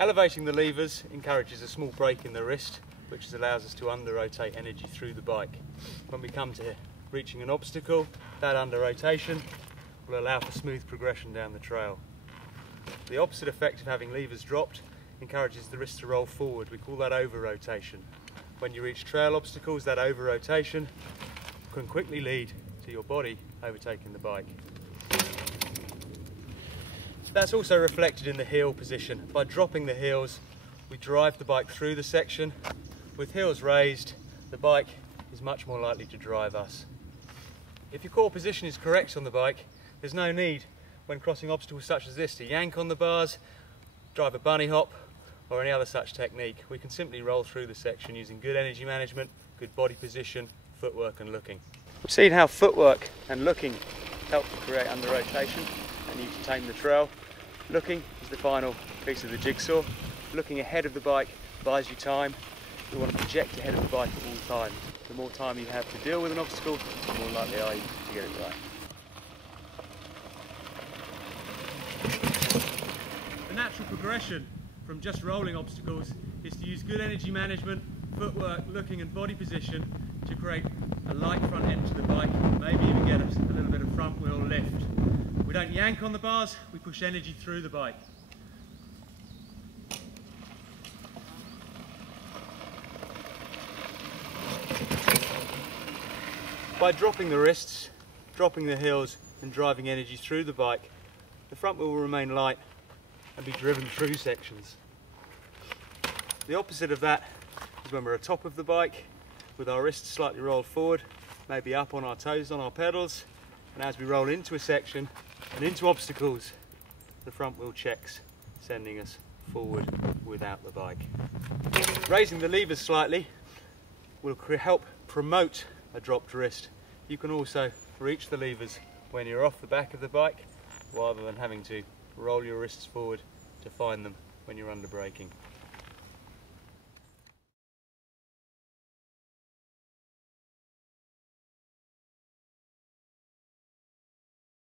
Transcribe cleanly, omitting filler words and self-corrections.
Elevating the levers encourages a small break in the wrist, which allows us to under-rotate energy through the bike. When we come to reaching an obstacle, that under-rotation will allow for smooth progression down the trail. The opposite effect of having levers dropped encourages the wrist to roll forward. We call that over-rotation. When you reach trail obstacles, that over-rotation can quickly lead to your body overtaking the bike. That's also reflected in the heel position. By dropping the heels, we drive the bike through the section. With heels raised, the bike is much more likely to drive us. If your core position is correct on the bike, there's no need, when crossing obstacles such as this, to yank on the bars, drive a bunny hop, or any other such technique. We can simply roll through the section using good energy management, good body position, footwork and looking. We've seen how footwork and looking help to create under-rotation and you to tame the trail. Looking is the final piece of the jigsaw. Looking ahead of the bike buys you time. We want to project ahead of the bike at all times. The more time you have to deal with an obstacle, the more likely are you to get it right. The natural progression from just rolling obstacles is to use good energy management, footwork, looking and body position to create a light front end to the bike, maybe even get a little bit of front wheel lift. We don't yank on the bars, we push energy through the bike. By dropping the wrists, dropping the heels and driving energy through the bike, the front wheel will remain light and be driven through sections. The opposite of that is when we're atop of the bike with our wrists slightly rolled forward, maybe up on our toes on our pedals, and as we roll into a section and into obstacles, the front wheel checks, sending us forward without the bike. Raising the levers slightly will help promote a dropped wrist. You can also reach the levers when you're off the back of the bike rather than having to roll your wrists forward to find them when you're under braking.